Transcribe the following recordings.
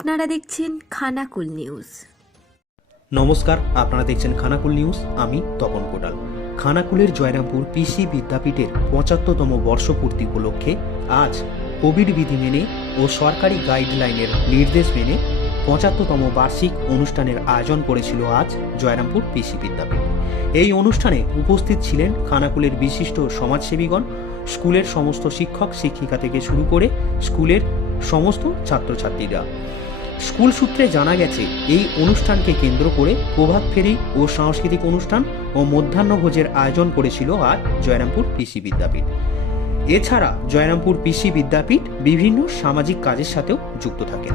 আপনারা দেখছেন খানাকুল নিউজ। নমস্কার, আপনারা দেখছেন খানাকুল নিউজ। আমি তপন কোটাল। খানাকুলের জয়রামপুর পিসি বিদ্যাপীঠের ৭৫তম বর্ষপূর্তি উপলক্ষে আজ কোভিড বিধি মেনে ও সরকারি গাইডলাইনের নির্দেশ মেনে ৭৫তম বার্ষিক অনুষ্ঠানের আয়োজন করেছিল আজ জয়রামপুর পিসি বিদ্যাপীঠ। এই অনুষ্ঠানে উপস্থিত ছিলেন খানাকুলের বিশিষ্ট সমাজসেবীগণ, স্কুলের সমস্ত শিক্ষক শিক্ষিকা থেকে শুরু করে স্কুলের সমস্ত ছাত্রছাত্রীরা। স্কুল সূত্রে জানা গেছে, এই অনুষ্ঠানকে কেন্দ্র করে প্রভাত ফেরি ও সাংস্কৃতিক অনুষ্ঠান ও মধ্যাহ্নভোজের আয়োজন করেছিল আজ জয়রামপুর পিসি বিদ্যাপীঠ। এছাড়া জয়রামপুর পিসি বিদ্যাপীঠ বিভিন্ন সামাজিক কাজের সাথেও যুক্ত থাকেন।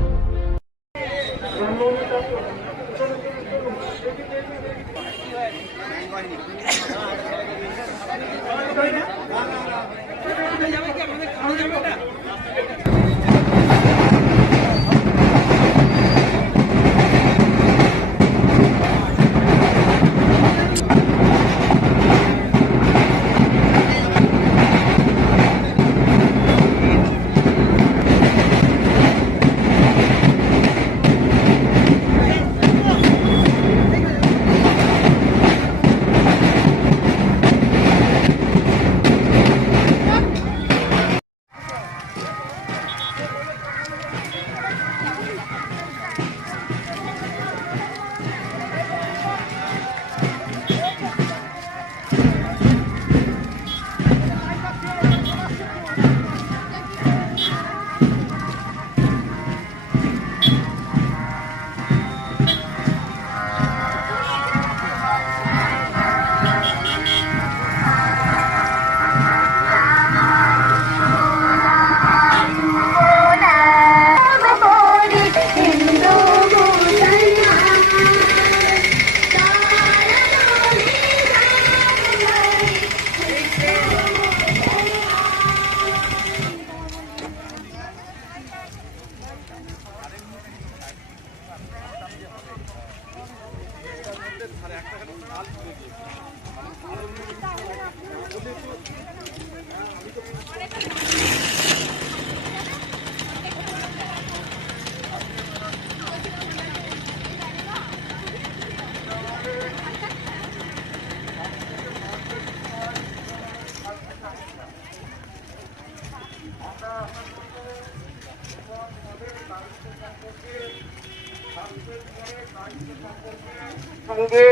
সঙ্গে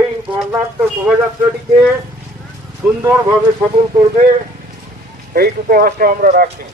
এই বর্ণাঢ্য শোভাযাত্রাটিকে সুন্দরভাবে সফল করবে, এইটুকু আশা আমরা রাখি।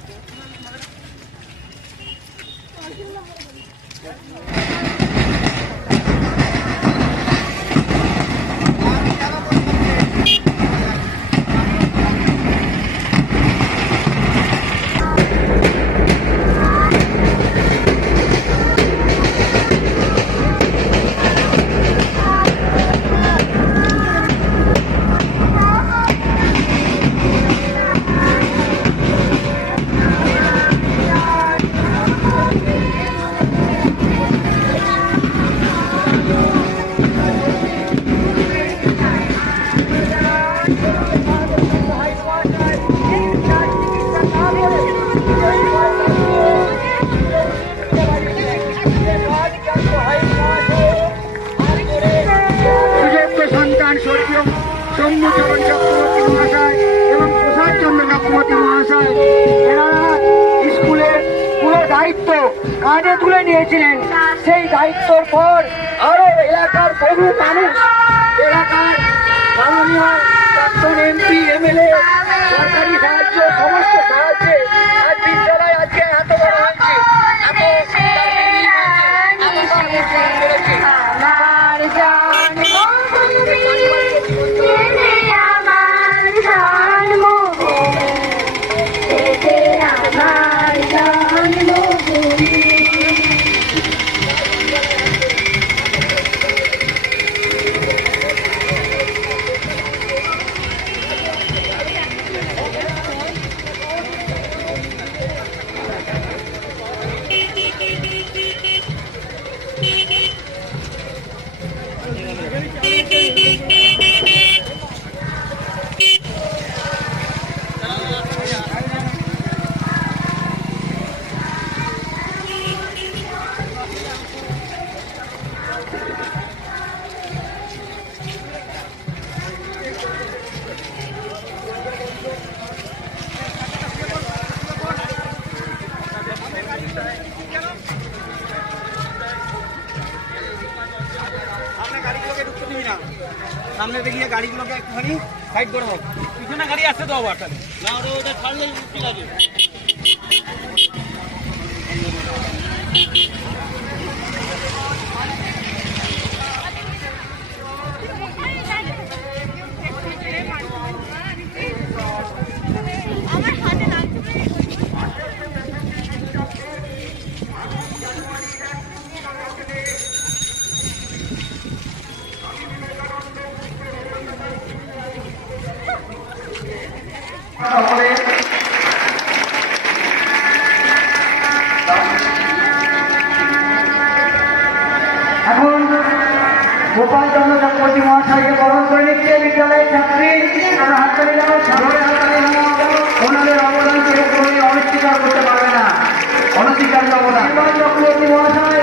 চন্দ্রচরণ চক্রবর্তী মহাশয় এবং প্রসাদ চন্দ্র চক্রবর্তী মহাশয়, এনারা স্কুলের পুরো দায়িত্ব কাঁধে তুলে নিয়েছিলেন। সেই দায়িত্বর পর আরো এলাকার বহু মানুষ, এলাকার মাননীয় প্রাক্তন এমপি, এমএলএ, সরকারি সাহায্য, সমস্ত সাহায্যে আজ বিদ্যালয় আজকে এত বড় হয়েছে, এত গাড়িগুলোকে একটুখানি সাইড করে দাও। পিছনে গাড়ি আসছে তো আবার তাহলে না, ওটা ছাড়লে ঠিক আছে। এখন গোপাল চন্দ্র চক্রবর্তী মহাশয়কে বরণ করে নিচ্ছে বিদ্যালয়ের ছাত্রী। আমরা হাততালি দাও, সাগরে হাততালি দাও। ওনাদের অবদানকে কোনোদিন অস্বীকার করতে পারবে না, অনস্বীকার্য অবদান। বিমান চক্রবর্তী মহাশয়,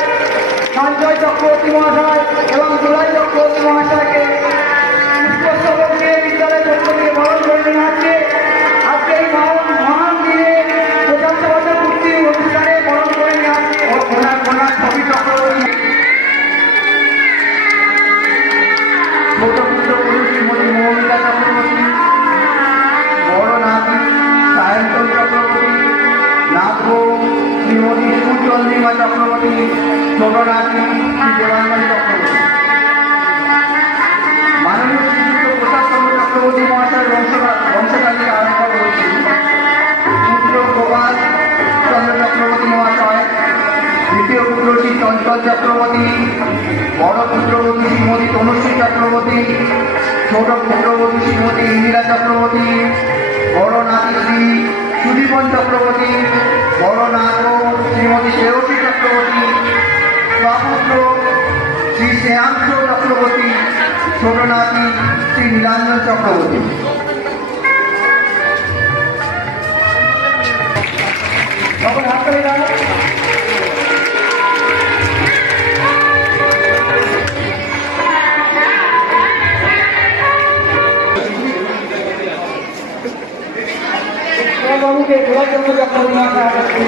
সঞ্জয় চক্রবর্তী মহাশয় এবং দুলাই চক্রবর্তী মহাশয়কে পুষ্পস্তবক দিয়ে বিদ্যালয় পক্ষ থেকে বরণ করে নেওয়া হচ্ছে। আজকে এই মহান দিনে ৫০ বছর পূর্তি অনুষ্ঠানে বরণ করে নেওয়া হচ্ছে ওনার কন্যা ছবি চক্রবর্তী, ছোট পুত্র শ্রীমতী মৌমিতা চক্রবর্তী, বড় নাতি সায়ন্তন চক্রবর্তী, নাতবউ শ্রীমতী সুচন্দ্রিমা চক্রবর্তী, ছোট নাতি শ্রী দেবাঙ্গনী চক্রবর্তী। মাননীয় শ্রীযুক্ত প্রসাদ চন্দ্র চক্রবর্তী মহাশয়ের বংশকালীকে আরম্ভ করেছি। পুত্র প্রভাত চন্দ্র চক্রবর্তী মহাশয়, দ্বিতীয় পুত্র শ্রী চঞ্চল চক্রবর্তী, বড় পুত্রবধূ শ্রীমতী তনুশ্রী চক্রবর্তী, ছোট পুত্রবধূ শ্রীমতী ইন্দিরা চক্রবর্তী, বড় নাতি শ্রী সুদীপন চক্রবর্তী, বড় নাতবউ শ্রীমতী শ্রেয়সী চক্রবর্তী, স্বপুত্র শ্রী শ্রেয়াংশ চক্রবর্তী, ছোট নাতি শ্রী নীলাঞ্জন চক্রবর্তী। তখন হাততালি দাও। বাবুকে গোলাপ চন্দ্র চক্রবর্তী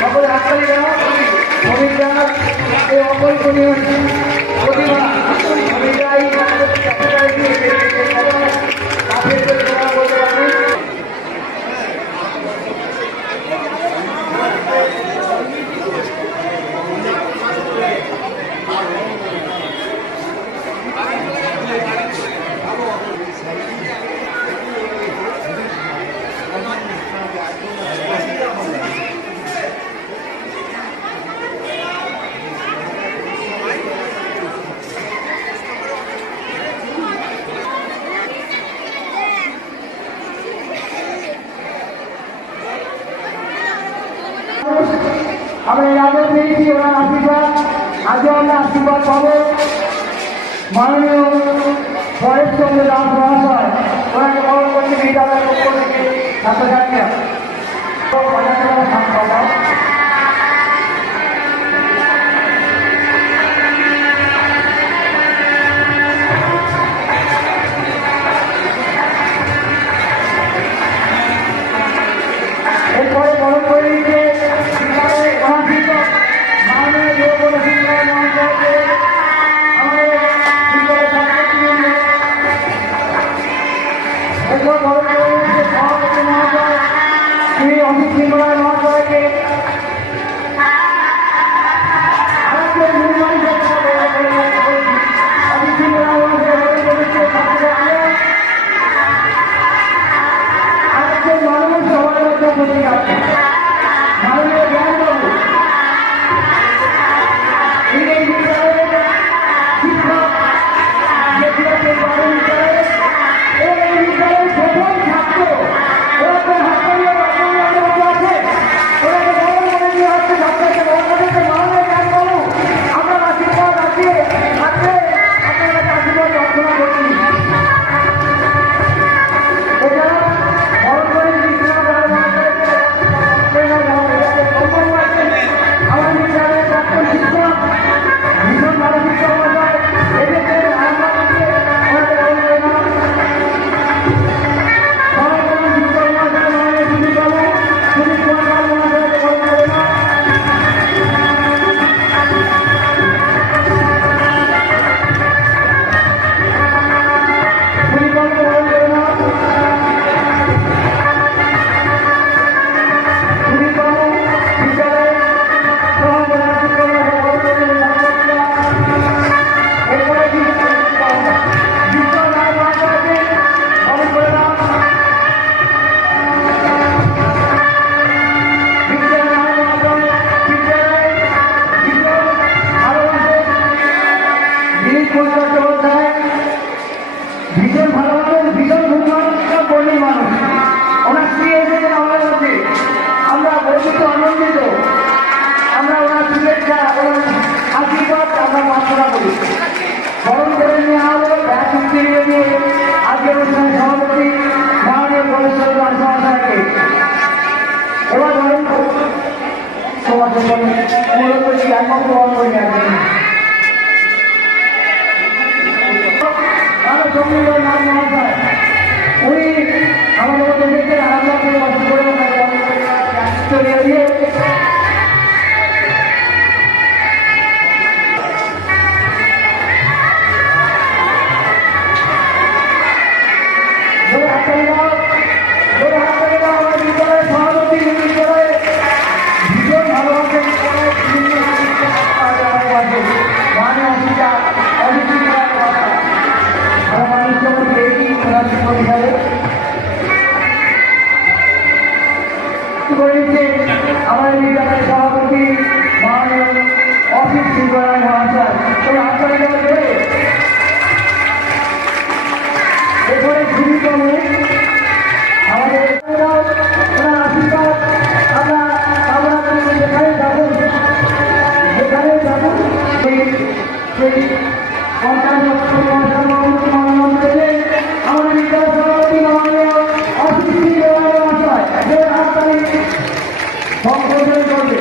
সকলে হাততালি দাও। অমিতার এই অকল্পনীয় প্রতিভা, অমিতা এই বলতে পারবেন। আমরা আগে পেয়েছি ওনার আশীর্বাদ, আজও আমরা আশীর্বাদ পাবো। মাননীয় পরেশ চন্দ্র দাস মহাশয় ওনাকে বরণ করতে বিদ্যালয়ের পক্ষ থেকে ছাত্রছাত্রীরা এরপরে বরণ করে দিচ্ছে করেছে আমাদের বিদ্যালয়ের সভাপতি মাননীয় অফিস শিবরায় মহাশয়। তো আপনারা এরপরে জীবিত আমাদের ওনার আশীর্বাদ আমরা কামনা করি। যেখানে যাবো সেই আমাদের বিদ্যালয় সভাপতি মাননীয় অফিস শিবরায় মহাশয় যে রাস্তায় সংশোধন করবে।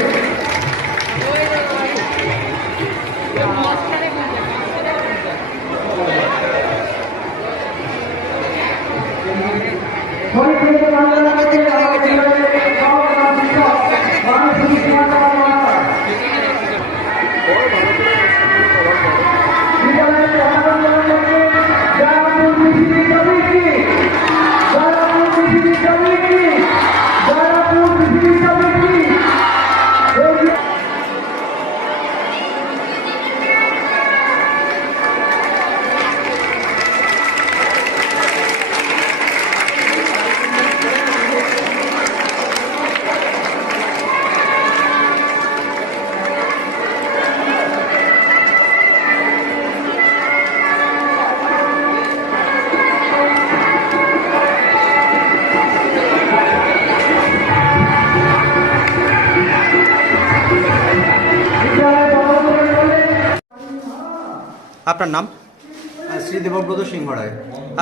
আপনার নাম? শ্রী দেবব্রত সিংহ রায়।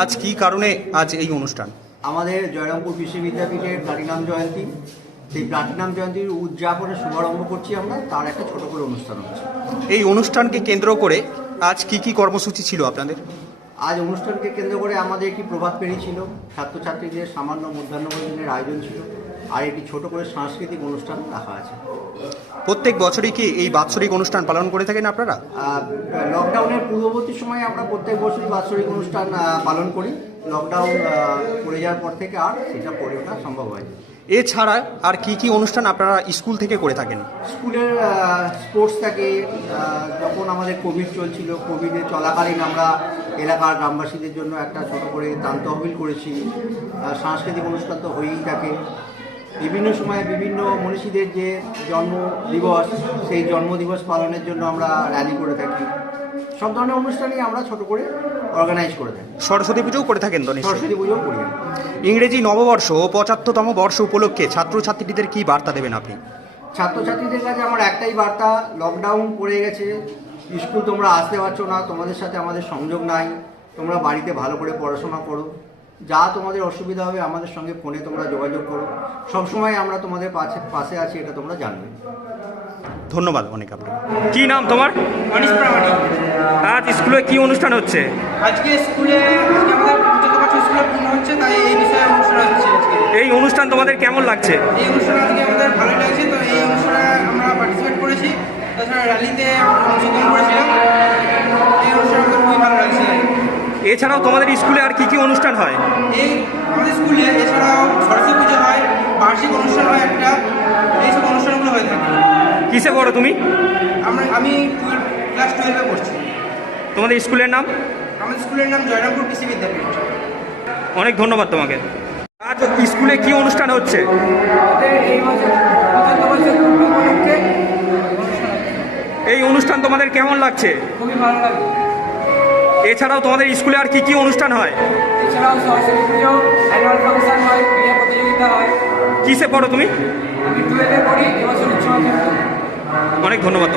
আজ কি কারণে আজ এই অনুষ্ঠান? আমাদের জয়রামপুর কৃষি বিদ্যাপীঠের প্লাটিনাম জয়ন্তী, সেই প্লাটিনাম জয়ন্তীর উদযাপনের শুভারম্ভ করছি আমরা, তার একটা ছোট করে অনুষ্ঠান হচ্ছে। এই অনুষ্ঠানকে কেন্দ্র করে আজ কি কর্মসূচি ছিল আপনাদের? আজ অনুষ্ঠানকে কেন্দ্র করে আমাদের একটি প্রভাত ফেরি ছিল, ছাত্রছাত্রীদের সামান্য মধ্যাহ্নভোজনের আয়োজন ছিল, আর একটি ছোট করে সাংস্কৃতিক অনুষ্ঠান রাখা আছে। প্রত্যেক বছরই কি এই বাৎসরিক অনুষ্ঠান পালন করে থাকেন আপনারা? লকডাউনের পূর্ববর্তী সময়ে আমরা প্রত্যেক বছরই বাৎসরিক অনুষ্ঠান পালন করি। লকডাউন পড়ে যাওয়ার পর থেকে আর সেটা করে ওঠা সম্ভব হয়নি। এছাড়া আর কি অনুষ্ঠান আপনারা স্কুল থেকে করে থাকেন? স্কুলের স্পোর্টস থাকে, যখন আমাদের কোভিড চলছিল, কোভিডে চলাকালীন আমরা এলাকার গ্রামবাসীদের জন্য একটা ছোট করে দান তহবিল করেছি। সাংস্কৃতিক অনুষ্ঠান তো হয়েই থাকে। বিভিন্ন সময়ে বিভিন্ন মনীষীদের যে জন্মদিবস, সেই জন্মদিবস পালনের জন্য আমরা র্যালি করে থাকি। সব ধরনের অনুষ্ঠানই আমরা ছোট করে অর্গানাইজ করে থাকি। সরস্বতী পুজোও করে থাকেন তো? সরস্বতী পুজোও করি। ইংরেজি নববর্ষ ও ৭৫তম বর্ষ উপলক্ষে ছাত্রছাত্রীদের কি বার্তা দেবেন আপনি? ছাত্রছাত্রীদের কাছে আমার একটাই বার্তা, লকডাউন পড়ে গেছে, স্কুল তোমরা আসতে পারছো না, তোমাদের সাথে আমাদের সংযোগ নাই, তোমরা বাড়িতে ভালো করে পড়াশোনা করো, যা তোমাদের অসুবিধা হবে আমাদের সঙ্গে ফোনে তোমরা যোগাযোগ করো, সবসময় আমরা তোমাদের পাশে আছি, এটা তোমরা জানবে। ধন্যবাদ অনেক আপনার। কি নাম তোমার? অনিশ প্রামাণিক। আজ স্কুলে কি অনুষ্ঠান হচ্ছে? আজকে আমাদের 75 বছর স্কুলে পূর্ণ হচ্ছে, তাই এই বিষয়ে অনুষ্ঠান হচ্ছে আজকে। এই অনুষ্ঠান তোমাদের কেমন লাগছে? এই অনুষ্ঠান আজকে আমাদের ভালোই লাগছে। তো এই অনুষ্ঠানে আমরা পার্টিসিপেট করেছি, তাছাড়া র্যালিতে অংশগ্রহণ করেছিলাম। এই অনুষ্ঠান আমাদের খুবই ভালো লাগছে। এছাড়াও তোমাদের স্কুলে আর কি অনুষ্ঠান হয়? এই আমাদের স্কুলে এছাড়াও সরস্বতী পুজো হয়, বার্ষিক অনুষ্ঠান হয় একটা, এইসব অনুষ্ঠানগুলো হয়ে থাকে। কিসে পড়ো তুমি? আমি ক্লাস 12-এ পড়ছি। তোমাদের স্কুলের নাম? আমাদের স্কুলের নাম জয়রামপুর কৃষি বিদ্যাপীঠ। অনেক ধন্যবাদ তোমাকে। আজ স্কুলে কি অনুষ্ঠান হচ্ছে? এই অনুষ্ঠান তোমাদের কেমন লাগছে? খুবই ভালো লাগে। এছাড়াও তোমাদের স্কুলে আর কি অনুষ্ঠান হয়? এছাড়াও সরস্বতী পুজো, অ্যানুয়াল ফাংশন হয়, ক্রীড়া প্রতিযোগিতা হয়। কিসে পড়ো তুমি? আমি 12-এ পড়ি, এবছর উচ্চ মাধ্যমিক। অনেক ধন্যবাদ।